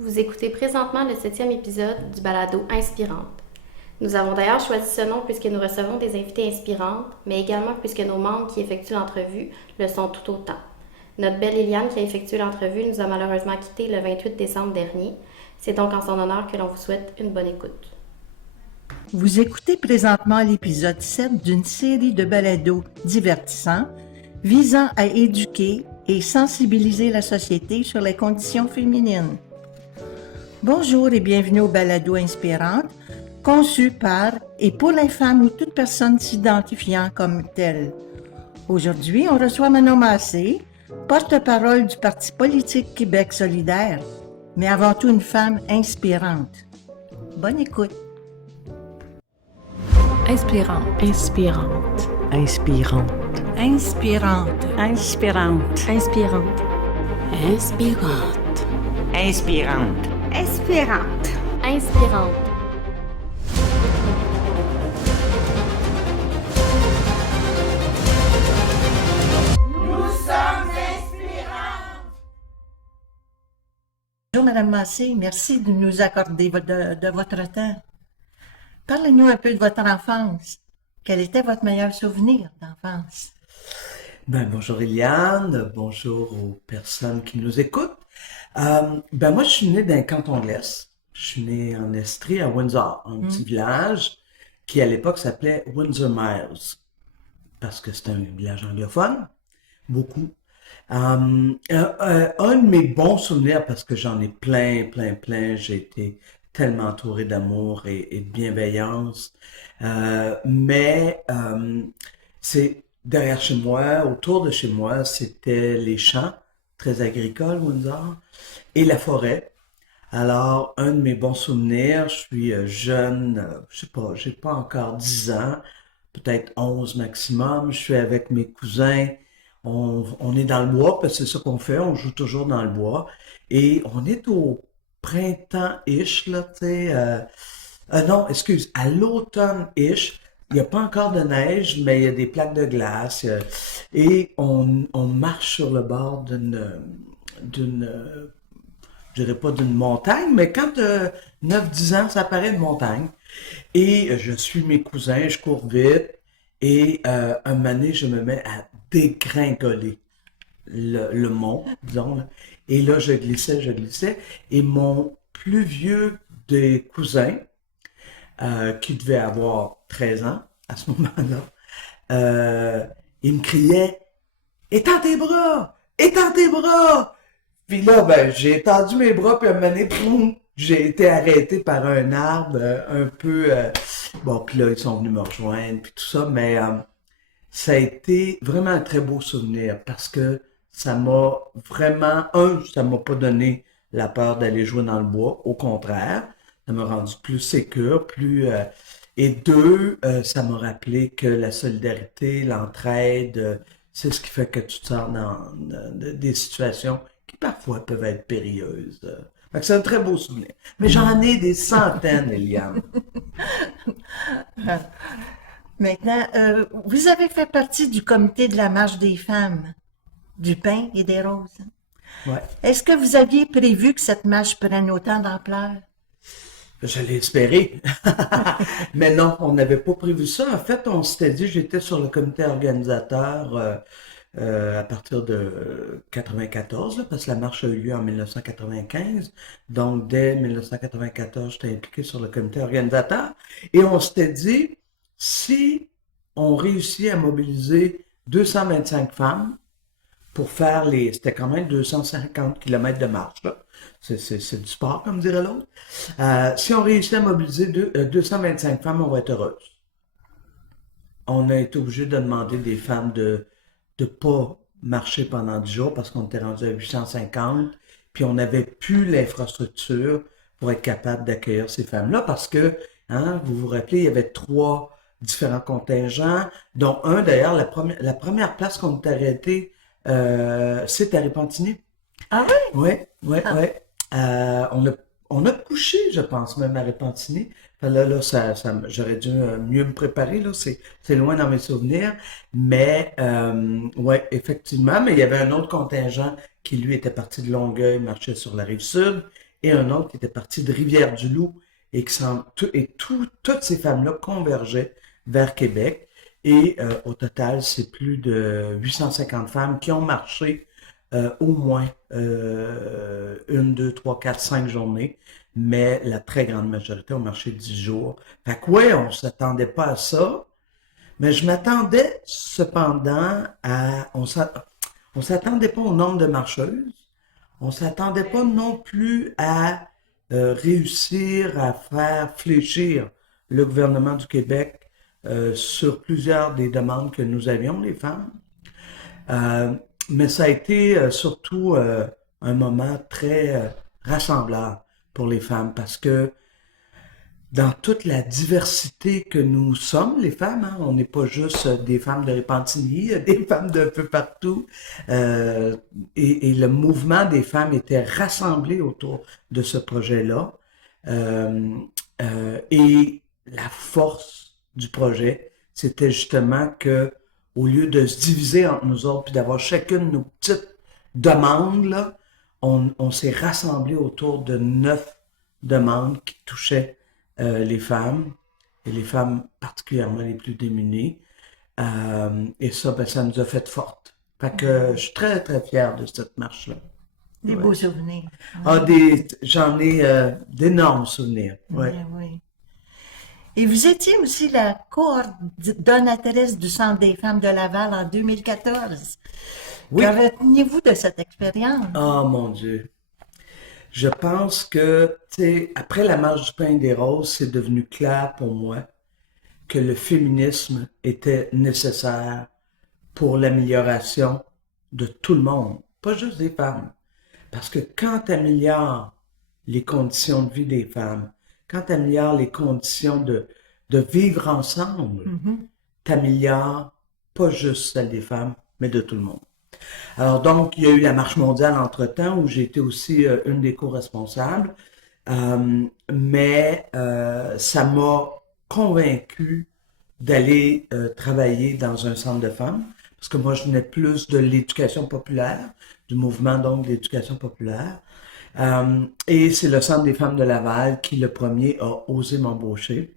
Vous écoutez présentement le 7e épisode du balado Inspirante. Nous avons d'ailleurs choisi ce nom puisque nous recevons des invités inspirantes, mais également puisque nos membres qui effectuent l'entrevue le sont tout autant. Notre belle Liliane qui a effectué l'entrevue nous a malheureusement quittés le 28 décembre dernier. C'est donc en son honneur que l'on vous souhaite une bonne écoute. Vous écoutez présentement l'épisode 7 d'une série de balados divertissants visant à éduquer et sensibiliser la société sur les conditions féminines. Bonjour et bienvenue au balado Inspirante, conçu par et pour les femmes ou toute personne s'identifiant comme telle. Aujourd'hui, on reçoit Manon Massé, porte-parole du Parti politique Québec solidaire, mais avant tout une femme inspirante. Bonne écoute. Inspirante. Inspirante. Inspirante. Inspirante. Inspirante. Inspirante. Inspirante. Inspirante. Inspirante. Inspirante. Bonjour Madame Massé, merci de nous accorder de votre temps. Parlez-nous un peu de votre enfance. Quel était votre meilleur souvenir d'enfance? Bonjour Eliane, bonjour aux personnes qui nous écoutent. Moi, je suis né dans le canton de l'Est. Je suis né en Estrie, à Windsor, un petit village qui, à l'époque, s'appelait Windsor Miles, parce que c'est un village anglophone, beaucoup. Un de mes bons souvenirs, parce que j'en ai plein, j'ai été tellement entouré d'amour et de bienveillance, c'est derrière chez moi, autour de chez moi, c'était les champs, très agricoles, Windsor, et la forêt. Alors, un de mes bons souvenirs, je suis jeune, je sais pas, j'ai pas encore 10 ans, peut-être 11 maximum, je suis avec mes cousins, on est dans le bois, parce que c'est ça qu'on fait, on joue toujours dans le bois, et on est au printemps-ish, là, tu sais, non, excuse, à l'automne-ish, il n'y a pas encore de neige, mais il y a des plaques de glace, et on marche sur le bord je dirais pas d'une montagne, mais quand 9-10 ans, ça paraît une montagne. Et je suis mes cousins, je cours vite, et un moment donné, je me mets à dégringoler le mont, disons, là. Et là, je glissais, et mon plus vieux des cousins, qui devait avoir 13 ans à ce moment-là, il me criait étends tes bras! Étends tes bras! Puis là, j'ai étendu mes bras, puis à un moment donné, poum, j'ai été arrêté par un arbre un peu... bon, puis là, ils sont venus me rejoindre, puis tout ça, mais ça a été vraiment un très beau souvenir, parce que ça m'a vraiment... Ça m'a pas donné la peur d'aller jouer dans le bois, au contraire, ça m'a rendu plus sécure, et deux, ça m'a rappelé que la solidarité, l'entraide, c'est ce qui fait que tu te sors dans des situations qui parfois peuvent être périlleuses. Fait que c'est un très beau souvenir. Mais j'en ai des centaines, Eliane. Maintenant, vous avez fait partie du comité de la marche des femmes, du pain et des roses. Ouais. Est-ce que vous aviez prévu que cette marche prenne autant d'ampleur? Je l'ai espéré. Mais non, on n'avait pas prévu ça. En fait, on s'était dit, j'étais sur le comité organisateur à partir de 94, là, parce que la marche a eu lieu en 1995. Donc, dès 1994, j'étais impliqué sur le comité organisateur. Et on s'était dit, si on réussit à mobiliser 225 femmes pour faire c'était quand même 250 km de marche, là. C'est du sport, comme dirait l'autre. Si on réussit à mobiliser 225 femmes, on va être heureuse. On a été obligé de demander des femmes de pas marcher pendant 10 jours parce qu'on était rendu à 850, puis on n'avait plus l'infrastructure pour être capable d'accueillir ces femmes-là parce que, vous vous rappelez, il y avait 3 différents contingents, dont un d'ailleurs, la première place qu'on est arrêté, c'est à Repentigny. Ah oui? Oui. On a couché, je pense, même à Repentigny. Là, j'aurais dû mieux me préparer, là. C'est loin dans mes souvenirs. Mais, ouais, effectivement. Mais il y avait un autre contingent qui, lui, était parti de Longueuil, marchait sur la rive sud. et un autre qui était parti de Rivière-du-Loup et toutes ces femmes-là convergeaient vers Québec. Et au total, c'est plus de 850 femmes qui ont marché au moins 5 journées, mais la très grande majorité ont marché 10 jours. Fait que ouais, on s'attendait pas à ça, mais je m'attendais cependant on s'attendait pas au nombre de marcheuses, on s'attendait pas non plus à réussir à faire fléchir le gouvernement du Québec sur plusieurs des demandes que nous avions, les femmes. Euh, mais ça a été surtout un moment très rassembleur pour les femmes parce que dans toute la diversité que nous sommes, les femmes, hein, on n'est pas juste des femmes de Repentigny, des femmes d'un peu partout. Et le mouvement des femmes était rassemblé autour de ce projet-là. Et la force du projet, c'était justement que au lieu de se diviser entre nous autres puis d'avoir chacune nos petites demandes, là, on s'est rassemblés autour de 9 demandes qui touchaient les femmes, et les femmes particulièrement les plus démunies. Et ça, ben, ça nous a fait fortes. Fait que je suis très, très fier de cette marche-là. Des beaux souvenirs. Ah, j'en ai d'énormes souvenirs. Ouais. Oui. Et vous étiez aussi la coordonnatrice du Centre des femmes de Laval en 2014. Oui. Que retenez-vous de cette expérience? Oh mon Dieu. Je pense que, tu sais, après la marche du pain et des roses, c'est devenu clair pour moi que le féminisme était nécessaire pour l'amélioration de tout le monde, pas juste des femmes. Parce que quand tu améliores les conditions de vie des femmes, quand tu améliores les conditions de vivre ensemble, tu améliores pas juste celle des femmes, mais de tout le monde. Alors donc, il y a eu la marche mondiale entre-temps où j'ai été aussi une des co-responsables, mais ça m'a convaincu d'aller travailler dans un centre de femmes, parce que moi je venais plus de l'éducation populaire, du mouvement donc d'éducation populaire, et c'est le Centre des femmes de Laval qui le premier a osé m'embaucher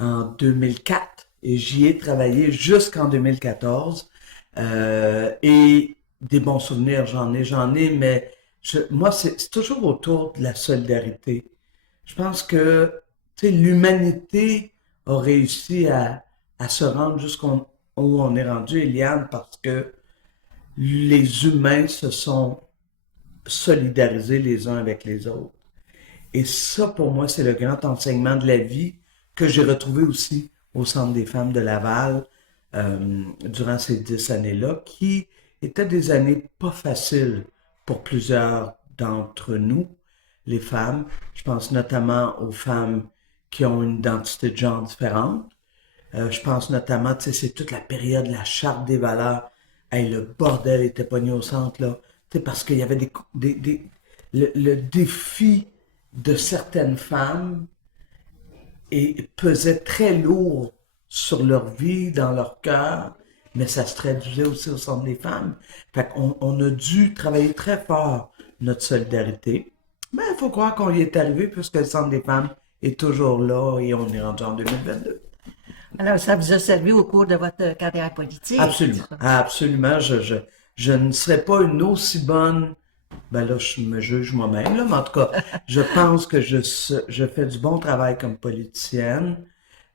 en 2004, et j'y ai travaillé jusqu'en 2014. Et des bons souvenirs, j'en ai, mais moi, c'est toujours autour de la solidarité. Je pense que, tu sais, l'humanité a réussi à se rendre jusqu'où on est rendu, Eliane, parce que les humains se sont solidarisés les uns avec les autres. Et ça, pour moi, c'est le grand enseignement de la vie que j'ai retrouvé aussi au Centre des femmes de Laval, durant ces 10 années-là, qui étaient des années pas faciles pour plusieurs d'entre nous, les femmes. Je pense notamment aux femmes qui ont une identité de genre différente. Je pense notamment, tu sais, c'est toute la période de la charte des valeurs. Hey, le bordel était pogné au centre, là. Tu sais, parce qu'il y avait le défi de certaines femmes pesait très lourd sur leur vie, dans leur cœur, mais ça se traduisait aussi au Centre des femmes. Fait qu'on a dû travailler très fort notre solidarité. Mais il faut croire qu'on y est arrivé puisque le Centre des femmes est toujours là et on est rendu en 2022. Alors, ça vous a servi au cours de votre carrière politique? Absolument. Absolument. Je ne serais pas une aussi bonne... Ben là, je me juge moi-même, là, mais en tout cas, je pense que je fais du bon travail comme politicienne.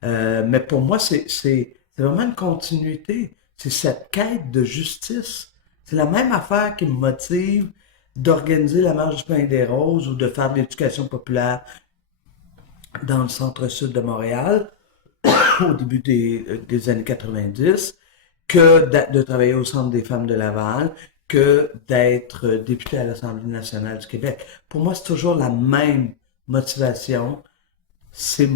Mais pour moi, c'est vraiment une continuité. C'est cette quête de justice. C'est la même affaire qui me motive d'organiser la marche du pain et des roses ou de faire de l'éducation populaire dans le centre-sud de Montréal au début des années 90 que de travailler au Centre des femmes de Laval, que d'être député à l'Assemblée nationale du Québec. Pour moi, c'est toujours la même motivation. C'est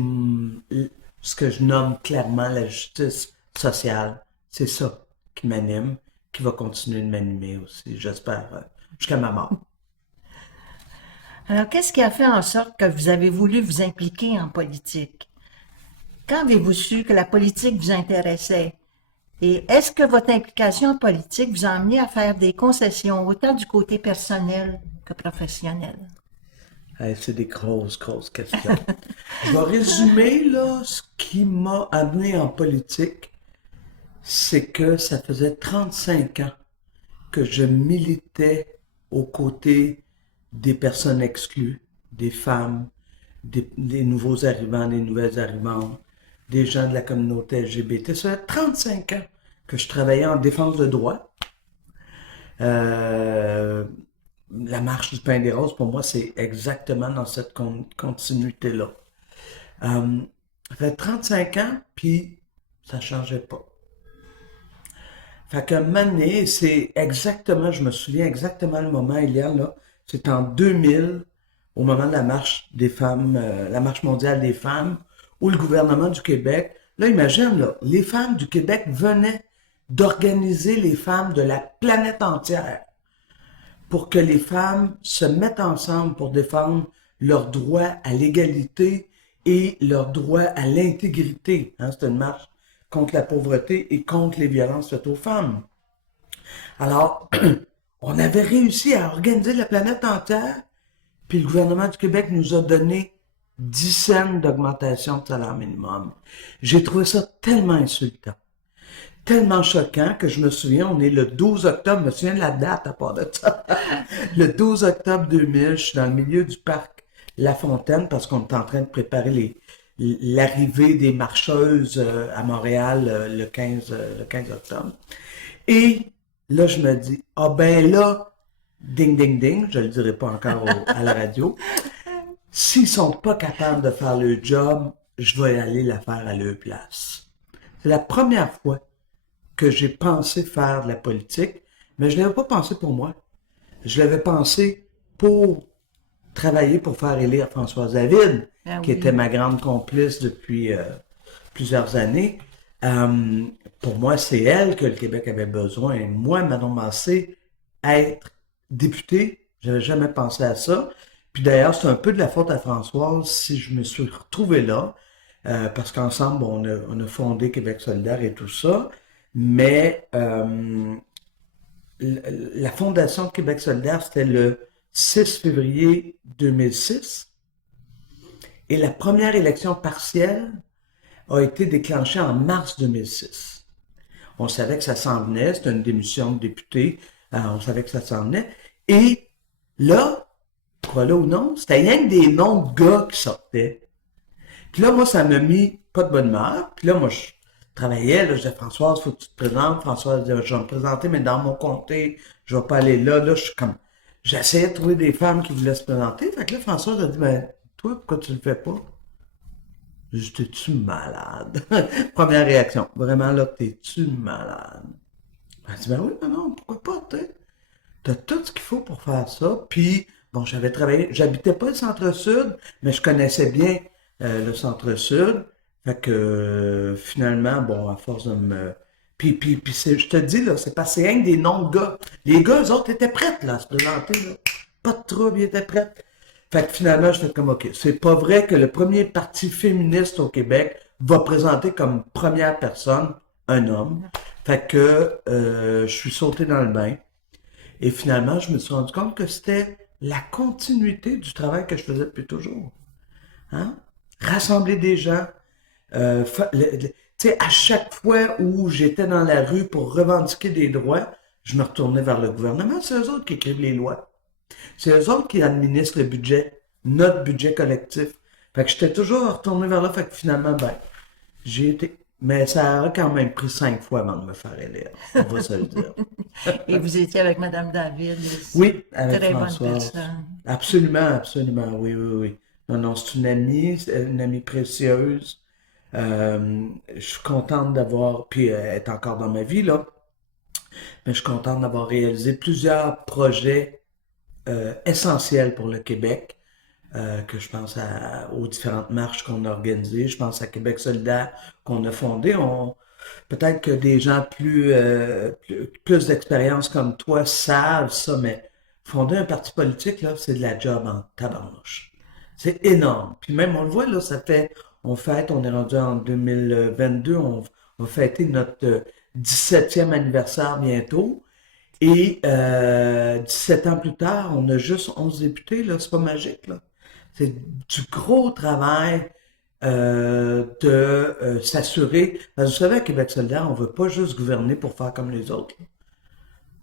ce que je nomme clairement la justice sociale. C'est ça qui m'anime, qui va continuer de m'animer aussi, j'espère, jusqu'à ma mort. Alors, qu'est-ce qui a fait en sorte que vous avez voulu vous impliquer en politique? Quand avez-vous su que la politique vous intéressait? Et est-ce que votre implication en politique vous a amené à faire des concessions, autant du côté personnel que professionnel? Hey, c'est des grosses, grosses questions. Je vais résumer là, ce qui m'a amené en politique, c'est que ça faisait 35 ans que je militais aux côtés des personnes exclues, des femmes, des nouveaux arrivants, des nouvelles arrivantes, des gens de la communauté LGBT. Ça fait 35 ans que je travaillais en défense de droits. La marche du pain des roses, pour moi, c'est exactement dans cette continuité-là. Ça fait 35 ans, puis ça changeait pas. Fait qu'un moment donné, c'est exactement, je me souviens exactement le moment, hier, là, c'est en 2000, au moment de la marche des femmes, la marche mondiale des femmes, où le gouvernement du Québec, là, imagine, là, les femmes du Québec venaient d'organiser les femmes de la planète entière pour que les femmes se mettent ensemble pour défendre leur droit à l'égalité et leur droit à l'intégrité. Hein, c'est une marche contre la pauvreté et contre les violences faites aux femmes. Alors, on avait réussi à organiser la planète entière, puis le gouvernement du Québec nous a donné 10 cents d'augmentation de salaire minimum. J'ai trouvé ça tellement insultant, tellement choquant que je me souviens, on est le 12 octobre, je me souviens de la date à part de ça. Le 12 octobre 2000, je suis dans le milieu du parc La Fontaine parce qu'on est en train de préparer l'arrivée des marcheuses à Montréal le 15 octobre. Et là, je me dis, ah ben là, ding, ding, ding, je le dirai pas encore à la radio, s'ils sont pas capables de faire le job, je vais aller la faire à leur place. C'est la première fois que j'ai pensé faire de la politique, mais je ne l'avais pas pensé pour moi. Je l'avais pensé pour travailler pour faire élire Françoise David, qui était ma grande complice depuis plusieurs années. Pour moi, c'est elle que le Québec avait besoin. Moi, Manon Massé, être députée, j'avais jamais pensé à ça. Puis d'ailleurs, c'est un peu de la faute à Françoise si je me suis retrouvé là, parce qu'ensemble, on a fondé Québec solidaire et tout ça. Mais la fondation de Québec solidaire, c'était le 6 février 2006. Et la première élection partielle a été déclenchée en mars 2006. On savait que ça s'en venait, c'était une démission de député, on savait que ça s'en venait. Et là, crois-le ou non, c'était rien que des noms de gars qui sortaient. Puis là, moi, ça m'a mis pas de bonne humeur. Puis là, moi, je travaillais, là, je disais, Françoise, faut que tu te présentes. Françoise disait, je vais me présenter, mais dans mon comté, je vais pas aller là. Là, je suis comme, j'essayais de trouver des femmes qui voulaient se présenter. Fait que là, Françoise a dit, ben, toi, pourquoi tu le fais pas? J'ai dit, t'es-tu malade? Première réaction. Vraiment, là, t'es-tu malade? Elle dit, ben oui, ben non, pourquoi pas, t'as tout ce qu'il faut pour faire ça. Puis, bon, j'avais travaillé, j'habitais pas le centre-sud, mais je connaissais bien le centre-sud. Fait que finalement, bon, à force de me... Puis je te dis, là, c'est passé rien que des noms de gars. Les gars, eux autres, étaient prêts, là, à se présenter, là. Pas de trouble, ils étaient prêts. Fait que finalement, je fais comme, OK, c'est pas vrai que le premier parti féministe au Québec va présenter comme première personne un homme. Fait que je suis sauté dans le bain. Et finalement, je me suis rendu compte que c'était la continuité du travail que je faisais depuis toujours. Hein? Rassembler des gens. Tu sais, à chaque fois où j'étais dans la rue pour revendiquer des droits, je me retournais vers le gouvernement. C'est eux autres qui écrivent les lois. C'est eux autres qui administrent le budget, notre budget collectif. Fait que j'étais toujours retourné vers là. Fait que finalement, ben, j'ai été... Mais ça a quand même pris 5 fois avant de me faire élire. On va se le dire. Et vous étiez avec Madame David aussi. Oui, avec Très bonne Françoise. personne. Absolument, absolument. Oui, oui, oui. Non, non, c'est une amie précieuse. Je suis contente d'avoir... Puis elle est encore dans ma vie, là. Mais je suis contente d'avoir réalisé plusieurs projets essentiels pour le Québec. Que je pense aux différentes marches qu'on a organisées. Je pense à Québec solidaire qu'on a fondé. Peut-être que des gens plus d'expérience comme toi savent ça, mais fonder un parti politique, là, c'est de la job en tabarnouche. C'est énorme. Puis même, on le voit, là, on est rendu en 2022, on va fêter notre 17e anniversaire bientôt. Et 17 ans plus tard, on a juste 11 députés, là, c'est pas magique, là. C'est du gros travail de s'assurer. Parce que vous savez, à Québec solidaire, on veut pas juste gouverner pour faire comme les autres.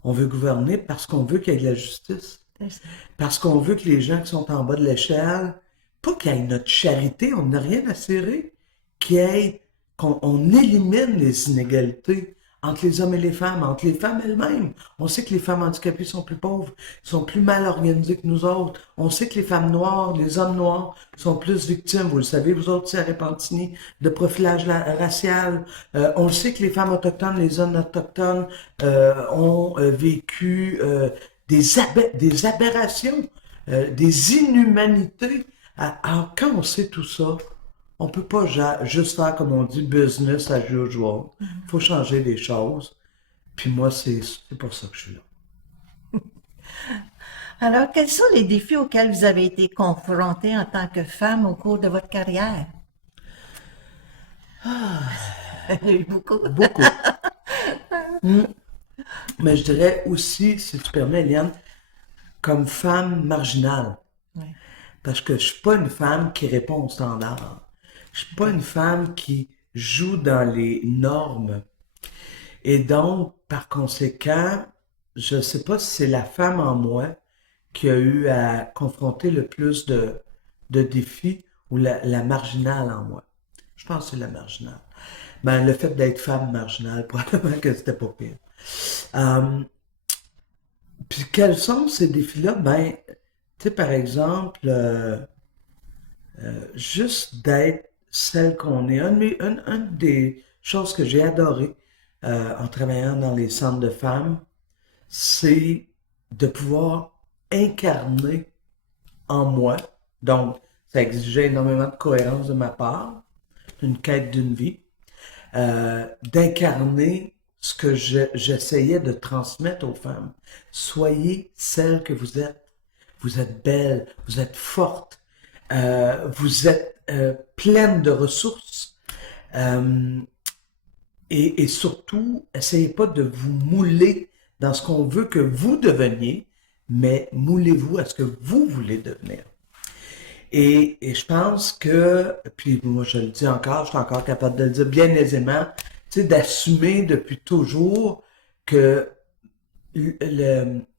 On veut gouverner parce qu'on veut qu'il y ait de la justice. Parce qu'on veut que les gens qui sont en bas de l'échelle, pas qu'il y ait notre charité, on n'a rien à serrer, qu'on élimine les inégalités entre les hommes et les femmes, entre les femmes elles-mêmes. On sait que les femmes handicapées sont plus pauvres, sont plus mal organisées que nous autres. On sait que les femmes noires, les hommes noirs sont plus victimes, vous le savez, vous autres, c'est à Repentigny, de profilage racial. On le sait que les femmes autochtones, les hommes autochtones ont vécu des aberrations, des inhumanités. Alors, quand on sait tout ça, on peut pas juste faire, comme on dit, business as usual. Il faut changer les choses. Puis moi, c'est pour ça que je suis là. Alors, quels sont les défis auxquels vous avez été confrontés en tant que femme au cours de votre carrière? Il y a eu beaucoup. Beaucoup. Mais je dirais aussi, si tu permets, Eliane, comme femme marginale. Oui. Parce que je suis pas une femme qui répond aux standards. Je suis pas une femme qui joue dans les normes. Et donc, par conséquent, je sais pas si c'est la femme en moi qui a eu à confronter le plus de défis ou la marginale en moi. Je pense que c'est la marginale. Ben, le fait d'être femme marginale, probablement que c'était pas pire. Puis quels sont ces défis-là? Ben, tu sais, par exemple, juste d'être celle qu'on est. Une des choses que j'ai adoré en travaillant dans les centres de femmes, c'est de pouvoir incarner en moi. Donc, ça exigeait énormément de cohérence de ma part, une quête d'une vie, d'incarner ce que j'essayais de transmettre aux femmes. Soyez celle que vous êtes. Vous êtes belle, vous êtes forte, vous êtes pleine de ressources. Et surtout, essayez pas de vous mouler dans ce qu'on veut que vous deveniez, mais moulez-vous à ce que vous voulez devenir. Et je pense que, puis moi je le dis encore, je suis encore capable de le dire bien aisément, tu sais, d'assumer depuis toujours que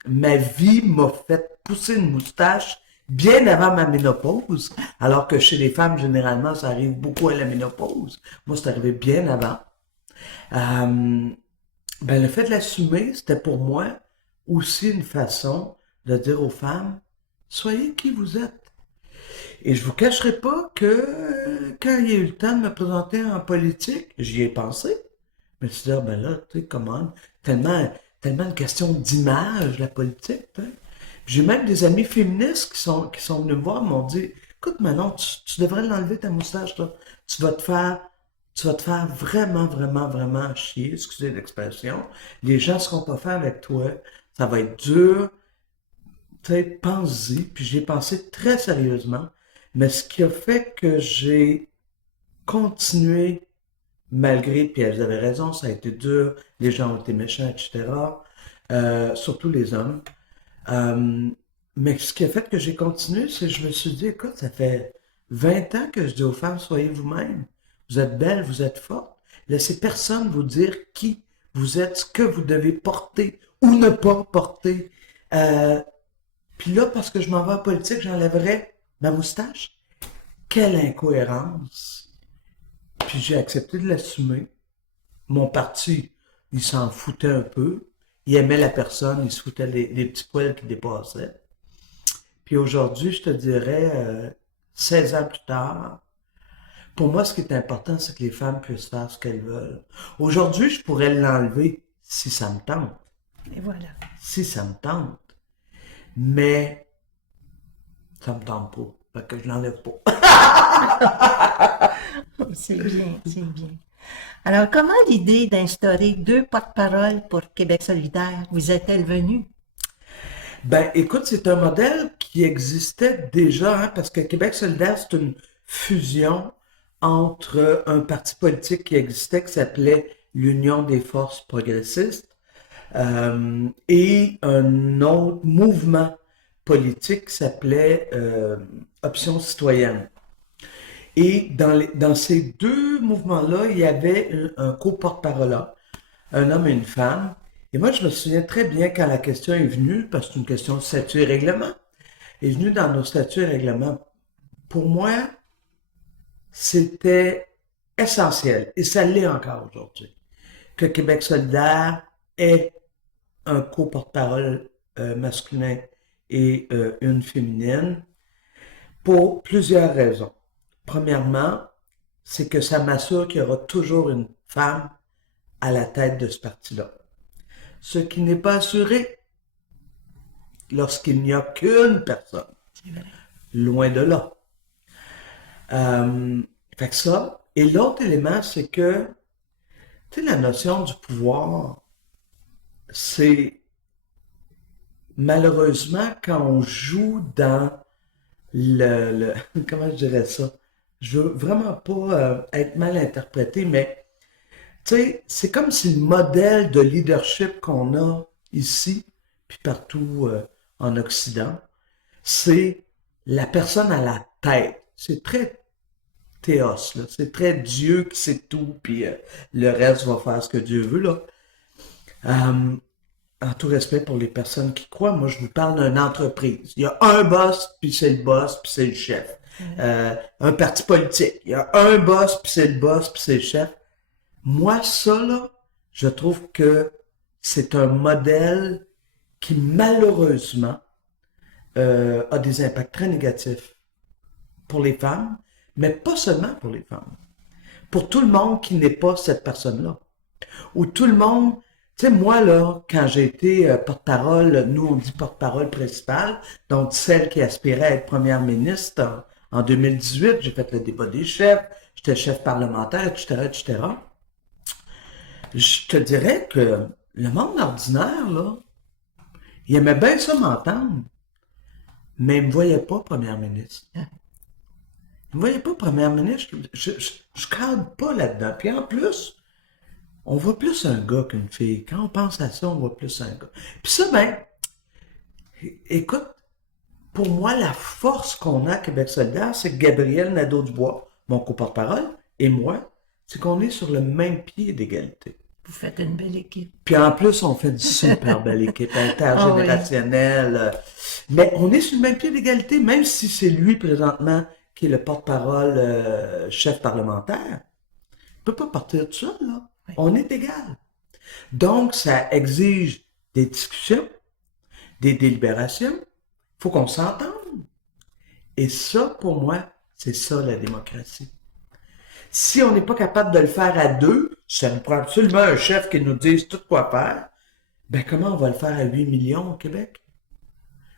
ma vie m'a fait pousser une moustache bien avant ma ménopause, alors que chez les femmes, généralement, ça arrive beaucoup à la ménopause. Moi, c'est arrivé bien avant. Ben, le fait de l'assumer, c'était pour moi aussi une façon de dire aux femmes, soyez qui vous êtes. Et je vous cacherai pas que quand il y a eu le temps de me présenter en politique, j'y ai pensé. Mais je me suis dit, ben là, tu sais, comment, tellement une question d'image, la politique, tu sais. J'ai même des amis féministes qui sont venus me voir et m'ont dit, écoute, Manon, tu devrais l'enlever ta moustache, toi. Tu vas te faire vraiment, vraiment, vraiment chier, excusez l'expression. Les gens seront pas faits avec toi. Ça va être dur. Tu sais, pense-y. Puis j'ai pensé très sérieusement. Mais ce qui a fait que j'ai continué, malgré, puis elles avaient raison, ça a été dur, les gens ont été méchants, etc. Surtout les hommes. Mais ce qui a fait que j'ai continué, c'est que je me suis dit, écoute, ça fait 20 ans que je dis aux femmes, soyez vous-même. Vous êtes belle, vous êtes forte. Laissez personne vous dire qui vous êtes, ce que vous devez porter ou ne pas porter. Puis là, parce que je m'en vais en politique, j'enlèverais ma moustache. Quelle incohérence! Puis j'ai accepté de l'assumer. Mon parti, il s'en foutait un peu. Il aimait la personne, il se foutait les petits poils qui dépassaient. Puis aujourd'hui, je te dirais, 16 ans plus tard, pour moi, ce qui est important, c'est que les femmes puissent faire ce qu'elles veulent. Aujourd'hui, je pourrais l'enlever si ça me tente. Et voilà. Si ça me tente. Mais ça me tente pas. Fait que je l'enlève pas. C'est bien, c'est bien. Alors, comment l'idée d'instaurer 2 porte-paroles pour Québec solidaire vous est-elle venue? Ben, écoute, c'est un modèle qui existait déjà, hein, parce que Québec solidaire, c'est une fusion entre un parti politique qui existait, qui s'appelait l'Union des forces progressistes, et un autre mouvement politique qui s'appelait Option citoyenne. Et dans ces deux mouvements-là, il y avait un co-porte-parole, un homme et une femme. Et moi, je me souviens très bien quand la question est venue, parce que c'est une question de statut et règlement, est venue dans nos statuts et règlements. Pour moi, c'était essentiel, et ça l'est encore aujourd'hui, que Québec solidaire ait un co-porte-parole masculin et une féminine pour plusieurs raisons. Premièrement, c'est que ça m'assure qu'il y aura toujours une femme à la tête de ce parti-là. Ce qui n'est pas assuré lorsqu'il n'y a qu'une personne. Loin de là. Fait que ça. Et l'autre élément, c'est que, tu sais, la notion du pouvoir, c'est malheureusement quand on joue dans comment je dirais ça? Je veux vraiment pas être mal interprété, mais tu sais, c'est comme si le modèle de leadership qu'on a ici, puis partout en Occident, c'est la personne à la tête. C'est très théos, là. C'est très Dieu qui sait tout, puis le reste va faire ce que Dieu veut, là. En tout respect pour les personnes qui croient, moi, je vous parle d'une entreprise. Il y a un boss, puis c'est le boss, puis c'est le chef. Un parti politique. Il y a un boss, puis c'est le boss, puis c'est le chef. Moi, ça, là, je trouve que c'est un modèle qui, malheureusement, a des impacts très négatifs pour les femmes, mais pas seulement pour les femmes. Pour tout le monde qui n'est pas cette personne-là. Ou tout le monde... Tu sais, moi, là, quand j'ai été porte-parole, nous, on dit porte-parole principale, donc celle qui aspirait à être première ministre en 2018, j'ai fait le débat des chefs, j'étais chef parlementaire, etc., etc. Je te dirais que le monde ordinaire, là, il aimait bien ça m'entendre, mais il ne me voyait pas première ministre. Il ne me voyait pas première ministre. Je cadre pas là-dedans. Puis en plus, on voit plus un gars qu'une fille. Quand on pense à ça, on voit plus un gars. Puis ça, ben, écoute, pour moi, la force qu'on a à Québec solidaire, c'est que Gabriel Nadeau-Dubois, mon coporte-parole, et moi, c'est qu'on est sur le même pied d'égalité. Vous faites une belle équipe. Puis en plus, on fait une super belle équipe intergénérationnelle. Mais on est sur le même pied d'égalité, même si c'est lui présentement qui est le porte-parole chef parlementaire. Il ne peut pas partir de ça, là. Oui. On est égal. Donc, ça exige des discussions, des délibérations. Il faut qu'on s'entende. Et ça, pour moi, c'est ça la démocratie. Si on n'est pas capable de le faire à deux, ça nous prend absolument un chef qui nous dise tout quoi faire, ben comment on va le faire à 8 millions au Québec?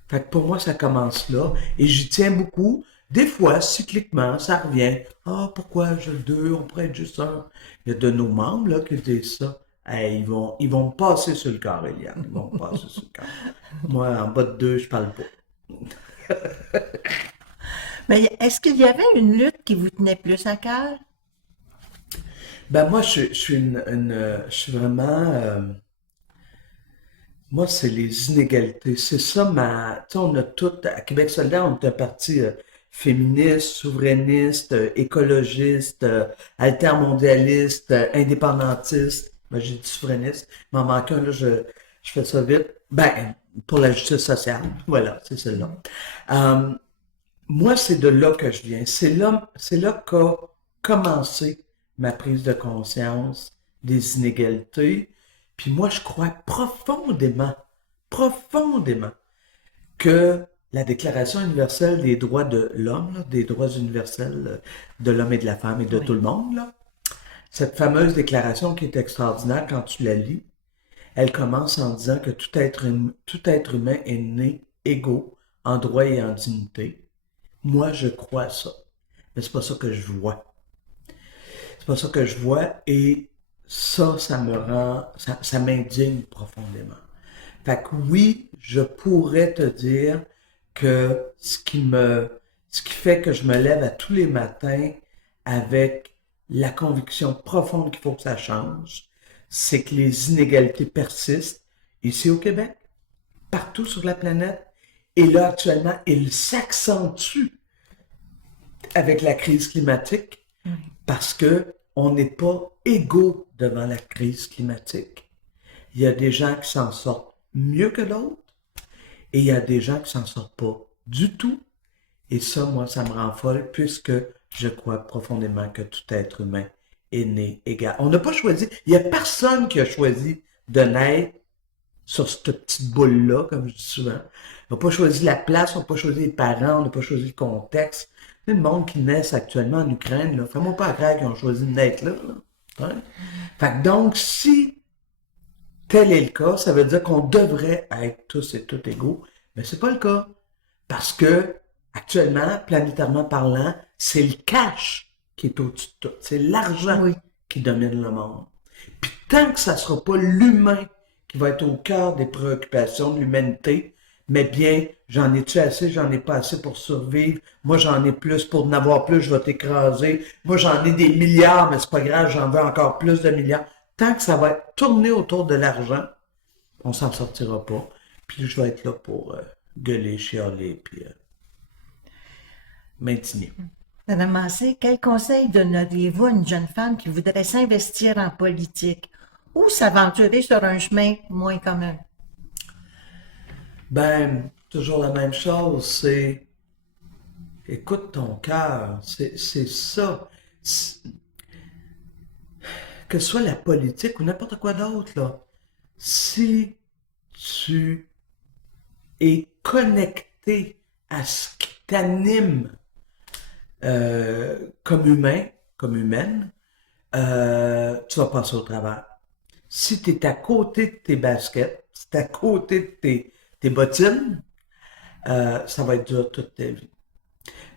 Fait que pour moi, ça commence là. Et j'y tiens beaucoup. Des fois, cycliquement, ça revient. Ah, pourquoi j'ai deux? On pourrait être juste un. Il y a de nos membres là, qui disent ça. Hey, ils vont me passer sur le corps, Eliane. Ils vont me passer sur le corps. Moi, en bas de deux, je parle pas. Mais est-ce qu'il y avait une lutte qui vous tenait plus à cœur? Ben moi, je suis vraiment... moi, c'est les inégalités. C'est ça tu sais, on a tout... À Québec solidaire, on est un parti féministe, souverainiste, écologiste, altermondialiste, indépendantiste. Ben, j'ai dit souverainiste. Il m'en manque un, là, je fais ça vite. Ben, pour la justice sociale. Voilà, c'est celle-là. Moi, c'est de là que je viens. C'est là qu'a commencé ma prise de conscience des inégalités. Puis moi, je crois profondément que la Déclaration universelle des droits de l'homme, là, des droits universels de l'homme et de la femme et de tout le monde, là, cette fameuse déclaration qui est extraordinaire quand tu la lis, elle commence en disant que tout être humain est né égaux en droit et en dignité. Moi, je crois ça. Mais c'est pas ça que je vois. C'est pas ça que je vois et ça m'indigne profondément. Fait que oui, je pourrais te dire que ce qui fait que je me lève à tous les matins avec la conviction profonde qu'il faut que ça change, c'est que les inégalités persistent ici au Québec, partout sur la planète Et là, actuellement, il s'accentue avec la crise climatique parce que on n'est pas égaux devant la crise climatique. Il y a des gens qui s'en sortent mieux que d'autres et il y a des gens qui s'en sortent pas du tout. Et ça, moi, ça me rend folle puisque je crois profondément que tout être humain est né égal. On n'a pas choisi, il y a personne qui a choisi de naître sur cette petite boule-là, comme je dis souvent. On n'a pas choisi la place, on n'a pas choisi les parents, on n'a pas choisi le contexte. Il y a le monde qui naissent actuellement en Ukraine, là. Fais-moi pas croire qu'ils ont choisi de naître là. Hein? Fait que donc, si tel est le cas, ça veut dire qu'on devrait être tous et toutes égaux, mais c'est pas le cas. Parce que, actuellement, planétairement parlant, c'est le cash qui est au-dessus de tout. C'est l'argent qui domine le monde. Puis tant que ça sera pas l'humain qui va être au cœur des préoccupations de l'humanité, mais bien, j'en ai-tu assez, j'en ai pas assez pour survivre, moi j'en ai plus, pour en avoir plus, je vais t'écraser, moi j'en ai des milliards, mais c'est pas grave, j'en veux encore plus de milliards. Tant que ça va être tourné autour de l'argent, on s'en sortira pas. Puis je vais être là pour gueuler, chialer, puis m'indigner. Madame Massé, quel conseil donneriez-vous à une jeune femme qui voudrait s'investir en politique ou s'aventurer sur un chemin moins commun? Ben, toujours la même chose, c'est écoute ton cœur, c'est ça. Que ce soit la politique ou n'importe quoi d'autre, là, si tu es connecté à ce qui t'anime comme humain, comme humaine, tu vas passer au travers. Si tu es à côté de tes baskets, si tu es à côté de tes bottines, ça va être dur toute ta vie.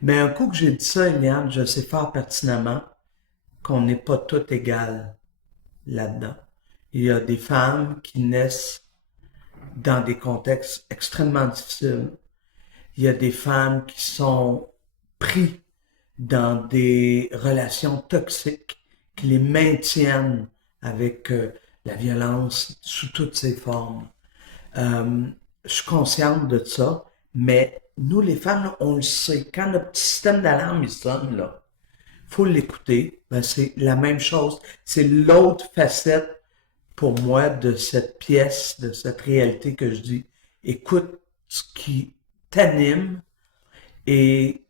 Mais un coup que j'ai dit ça, Eliane, je sais fort pertinemment qu'on n'est pas tous égales là-dedans. Il y a des femmes qui naissent dans des contextes extrêmement difficiles. Il y a des femmes qui sont prises dans des relations toxiques qui les maintiennent avec la violence sous toutes ses formes. Je suis consciente de ça, mais nous, les femmes, là, on le sait. Quand notre petit système d'alarme il sonne, là, faut l'écouter. Ben, c'est la même chose. C'est l'autre facette pour moi de cette pièce, de cette réalité que je dis. Écoute ce qui t'anime et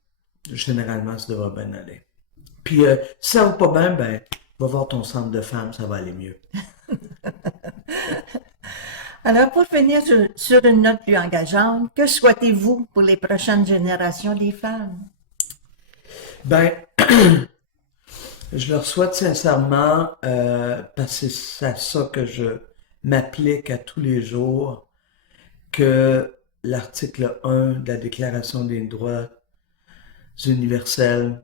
généralement, ça devrait bien aller. Puis, si ça va pas bien, ben, va voir ton centre de femmes, ça va aller mieux. Alors, pour finir sur une note plus engageante, que souhaitez-vous pour les prochaines générations des femmes? Ben, je leur souhaite sincèrement, parce que c'est à ça que je m'applique à tous les jours, que l'article 1 de la Déclaration des droits universels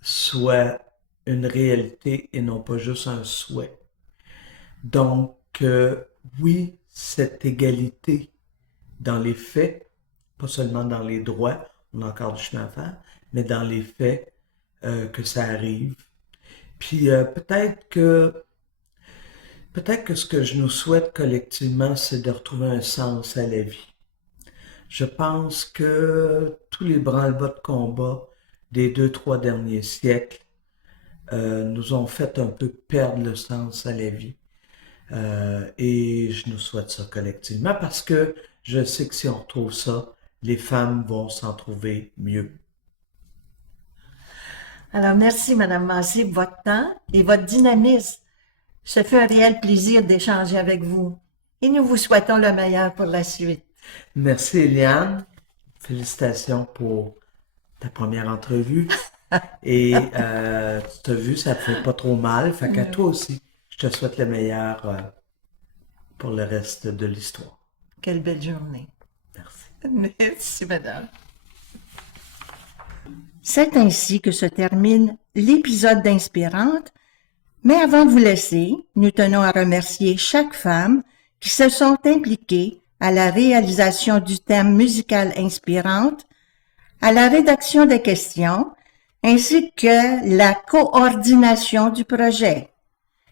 soit une réalité et non pas juste un souhait. Donc, oui, cette égalité dans les faits, pas seulement dans les droits, on a encore du chemin à faire, mais dans les faits, que ça arrive. Puis peut-être que ce que je nous souhaite collectivement, c'est de retrouver un sens à la vie. Je pense que tous les branle-bas de combat des 2-3 derniers siècles nous ont fait un peu perdre le sens à la vie. Et je nous souhaite ça collectivement parce que je sais que si on retrouve ça, les femmes vont s'en trouver mieux. Alors, merci, Madame Massé, pour votre temps et votre dynamisme. Ce fut un réel plaisir d'échanger avec vous et nous vous souhaitons le meilleur pour la suite. Merci, Eliane. Félicitations pour ta première entrevue. Et tu t'as vu, ça te fait pas trop mal. Fait qu'à toi aussi, je te souhaite le meilleur pour le reste de l'histoire. Quelle belle journée. Merci. Merci, Madame. C'est ainsi que se termine l'épisode d'Inspirante. Mais avant de vous laisser, nous tenons à remercier chaque femme qui se sont impliquées à la réalisation du thème musical Inspirante, à la rédaction des questions, ainsi que la coordination du projet.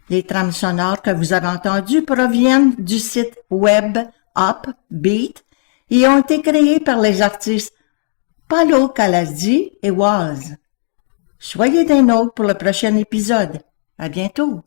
Les trames sonores que vous avez entendues proviennent du site web Upbeat et ont été créés par les artistes Paolo Calasdi et Waz. Soyez des nôtres pour le prochain épisode. À bientôt!